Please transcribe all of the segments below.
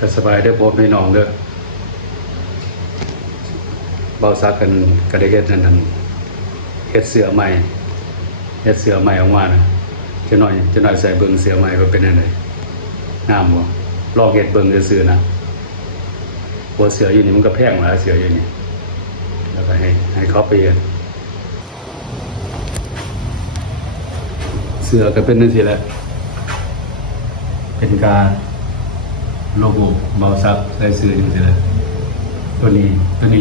ก็สบายได้อพ่อแม่น้องเด้อเบาซักกันก็ได้เฮ็ดนั่นเฮ็ดเสื้อใหม่ออกมานะจะหน่อยใส่เบิ่งเสื้อใหม่ว่าเป็นจังไดงามบ่ลองเฮ็ดเบิ่งซื่อๆนะบ่เสื้ออยู่นี่มันก็แพงหลายเสื้ออยู่นี่แล้วก็ให้เขาไปเฮ็ดเสื้อก็เป็นจังซี่แหละเป็นการโลโก้เบาซักใส่เสื้อจังซี่แหละตัวนี้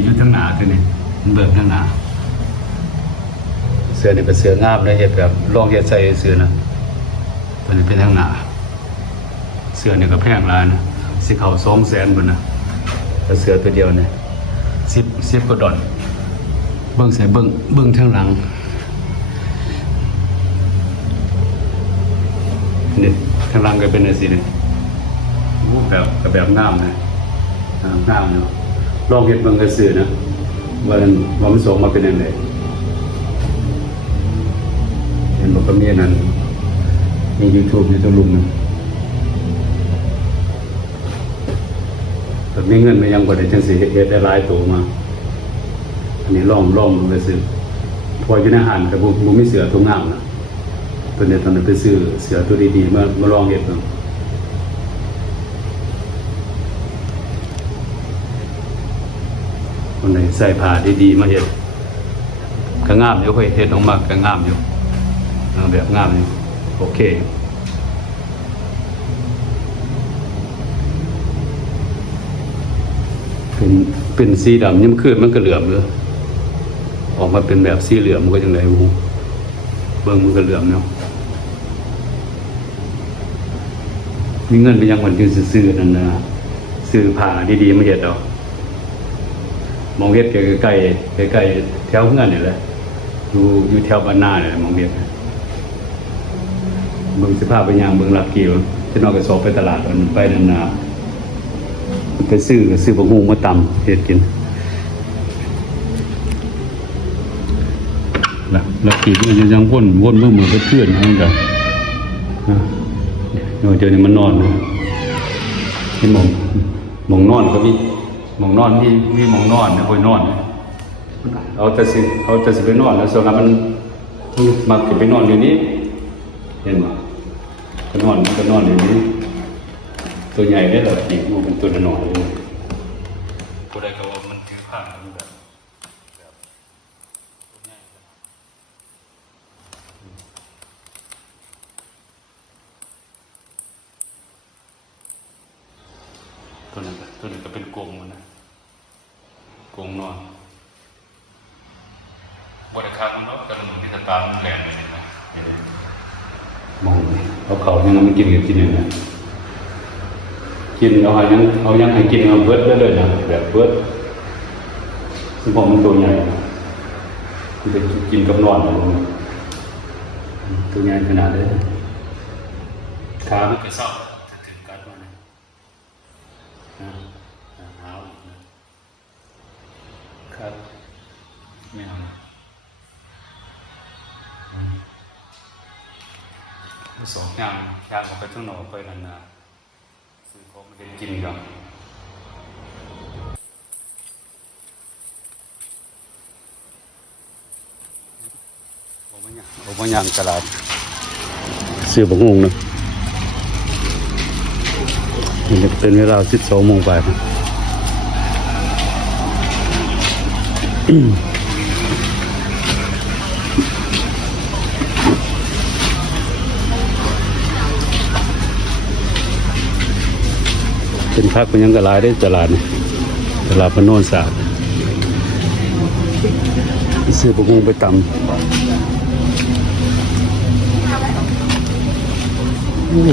อยู่ทางหน้าตัวนี้มันเบิ่งทางหน้าเสื้อนี่เป็นเสื้องามเลยเฮ็ดแบบลองเฮ็ดใส่เสื้อนะตัวนี้เป็นทางหน้าเสื้อนี่ก็แพงหลายนะสิเข้า200,000พุ่นนะแต่เสื้อตัวเดียวนี่10กว่าดอลเบิ่งใส่เบิ่งทางหลังนี่ทางหลังก็เป็นจังซี่นี่แบบงามนะงามเนาะลองเฮ็ดเบิ่งซื่อๆนะว่ามันส่งมาเป็นจังได๋เห็นบอกว่ามีนั่นมี YouTube อยู่ตรงลุมนะแต่มีเงินมันยังบ่ได้จังสิเฮ็ดได้หลายตัวมาอันนี้ลองดูไปซื้อพออยู่ในห้างแต่บ่มีเสื้อตัวงามนะตอนนี้ไปซื้อเสื้อตัวดีๆมาลองเฮ็ดเบิ่งคนไหนใส่ผ้าดีๆมาเฮ็ดก็งามอยู่เฮ้ยเฮ็ดออกมาก็งามอยู่แบบงามอยู่โอเคเป็นสีดำยิ่มขึ้นมันก็เหลือมเลยออกมาเป็นแบบสีเหลืองมันก็จังได๋ฮู้เบิ่งมันก็เหลือมเนาะมีเงินไปยังวันอยู่ซื่อๆนั่นนะซื้อผ้าดีๆมาเฮ็ดเอามองเฮ็ดใกล้แถวเฮือนนี่แหละอยู่แถวบ้านนานี่แหละมองเฮ็ดเบิ่งสิพาไปย่างเบิ่งลักกี้จะนอกก็สอบไปตลาดอันไปนั่นน่ะไปซื้อบักฮู้มาตำเฮ็ดกินลักกี้มันยังวนเมื่อเพื่อนนั่นก็เดี๋ยวนี้มันนอนนะที่มองนอนก็มีมองนอนมีมองนอนนะค่อยนอนเอาแต่สิไปนอนแล้วส่วนนั้นมันมักจะไปนอนอยู่นี้เห็นบ่ก็นอนอยู่นี้ตัวใหญ่ได้หรออีกมันเป็นตัวน้อยตัวใดก็ว่ามันถือผ้ามันแบบตัวใหญ่ตัวนั้นก็เป็นกรงมันนะกรงนอนบริการมันเนาะกระหนุ่มที่ตามันแหลมเลยนะมองเขายังมันกินอย่างนั้นกินเอายังให้กินเอาเบิดเลยนะแบบเบิดซึ่งผมมันตัวใหญ่มันจะกินกับนอนตัวใหญ่ขนาดนี้ขามันก็เศร้าถึงกัดมันหาวครับไม่เอาสองอย่างออกไปข้างนอกไปนานๆซื้อของมาเด็ดกินกันเอาไปย่างตลาดซื้อบักฮุงนะมันจะเป็นเวลา12 โมงไปเป็นพักเป็นยังกระไรได้ตลาดพโนนศาสตร์ซื้อบักฮุงไปตำ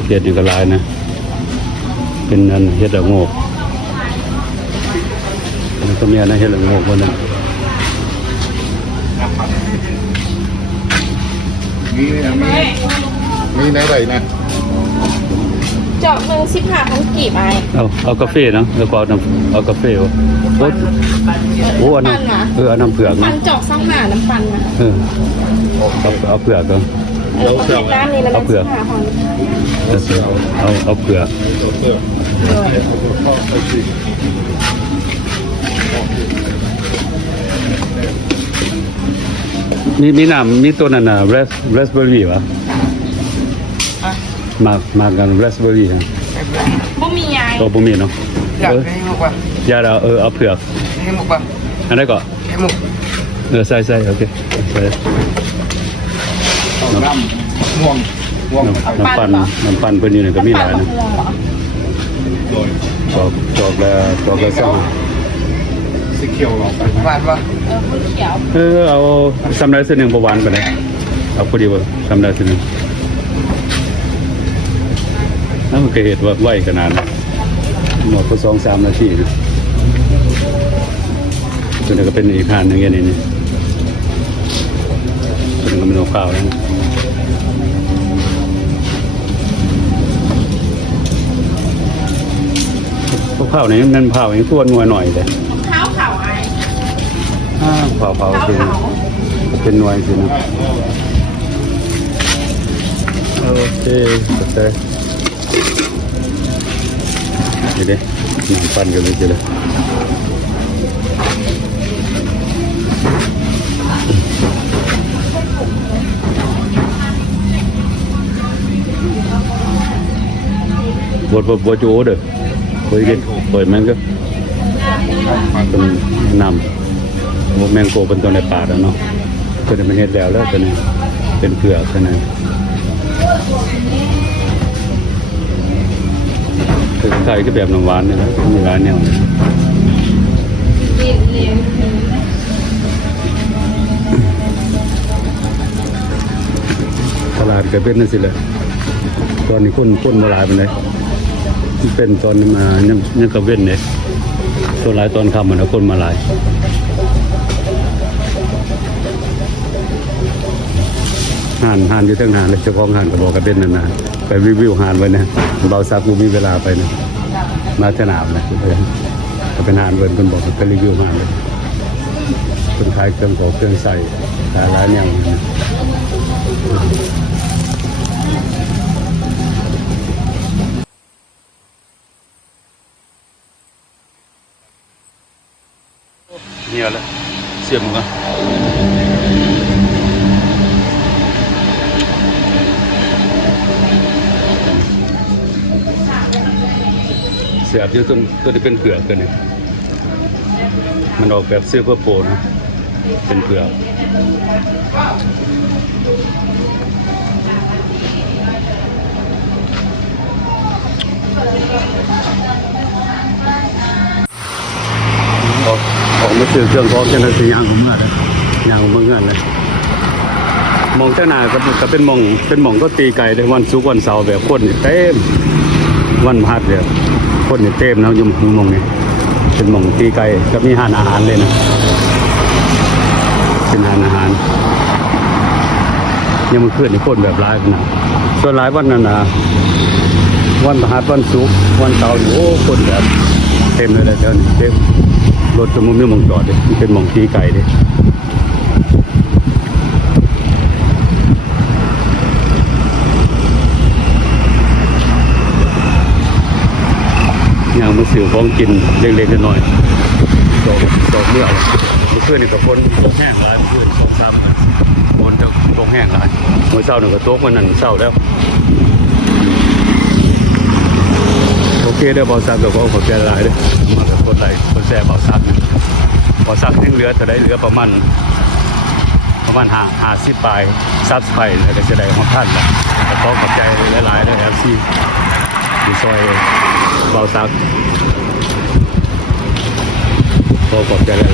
เห็ดนี่กระไรนะเป็นอันเห็ดละโงกมันก็มีอันเห็ดละโงกวันนั้นมีไหนไรนะจอก1 15,000 กีบไอเอากาแฟเนาะแล้วก็เอากาแฟโอ้อันน้ำเผือก ปันจอกซ่องหน้าน้ำปันนะเอาเผือกก็ ประเภทน้ำนี่ละมัน15ของ เอาเผือก มีน้ำมีตัวนั้นน่ะราสเบอร์รี่วะมากันราสเบอร์รี่ฮะ บ่มีไง ตัวบ่มีเนาะ อยากให้หมกป่ะ ยาเอาเผือก ให้หมกป่ะ อันนั้นก็ ให้หมก ใส่โอเคใส่ น้ำม่วง น้ำปั่นเพิ่นอยู่นี่ก็มีหลายนะจอกละซ่า สีเขียวหรอหวานป่ะ ผู้เขียว เอาซ้ำได้ซึ่งหนึ่งประวันไปเลยเอาพอดีว่าซ้ำได้ซึ่งหนึ่งนั่นมันก็เหตุว่าไหวขนาดนั้นหมดก็2-3 นาทีนะส่วนนี้ก็เป็นอีกทานหนึ่งอย่างนี้นี่ส่วนนี้ก็เป็นข้าวแล้วข้าวนี่มันเผาอย่างตัวนัวหน่อยเลย ข้าวเขาไอ้ เผาเป็นหน่วยสินะโอเคนี่ดิน้ำปั่นกันเลยจีเลยบดจูเด้อเคยกินเปิดมันก็เป็นน้ำแมงโกเป็นตัวในป่าแล้วเนาะตัวนี้มันเห็ดแล้วตัวนี้เป็นเผือกตัวนี้คือไก่ก็แบบน้ำหวานนี่นะมีร้านเนี่ยตลาดก็เป็นนั่นสิเลยตอนนี้คนมาหลายไปเลยเป็นตอนนี้มายังกระเว้นเนี่ยตัวหลายตอนคำมันนะคนมาหลายห่านอยู่ทั้งหานเลยเจ้าของห่านก็บอกกระเว้นนานๆไปรีวิวห่านไว้นะเบาซักกูมีเวลาไปนะมาสนามนะก็เป็นห่านเวิร์นคนบอกไปรีวิวห่านเลยคนขายเครื่องของเครื่องใส่ขายร้านเนี่ยเนี่ยแหละเสียบมันก็เสียบเยอะตัวที่เป็นเผือกกันนี่มันออกแบบซิลเวอร์โปรนะเป็นเผือกออกมาซื้อเครื่องของจะนั่นสิยางของเมื่อเลยยางของเมื่อเงินเลยมองเจ้าหน้าก็เป็นมองก็ตีไก่ในวันศุกร์วันเสาร์แบบคนเต็มวันพฤหัสเดียวคนเต็มนะยุ่มองนี่เป็นมองตีไก่ก็มีอาหารเลยนะเป็นอาหารยังมันขึ้นในคนแบบร้ายนะส่วนหลายวันนั้นนะวันพฤหัสวันศุกร์วันเสาร์โอ้คนแบบเต็มเลยแถวนี้เต็มรถจะมุ่งไม่มองจอดเลยเป็นมองตีไก่เลยอย่างมาสื่อของกินเล็กๆน้อยๆสองเมื่อเพื่อนนี่กับคนตกแห้งหลายเพื่อน2-3คนจะตกแห้งหลายเมื่อเช้าหนึ่งก็ตกวันนั้นเช้าแล้วโอเคเดี๋ยวบอสักก็ขอใจหลายเลยมากับคนไหลคนแซ่บอสักที่เหลือจะได้เหลือประมาณ50 ปลาย30 ปลายแล้วก็จะได้ของท่านละแต่ต้องขอบใจหลายๆเลยครับที่ซอยเบาซักขอบใจห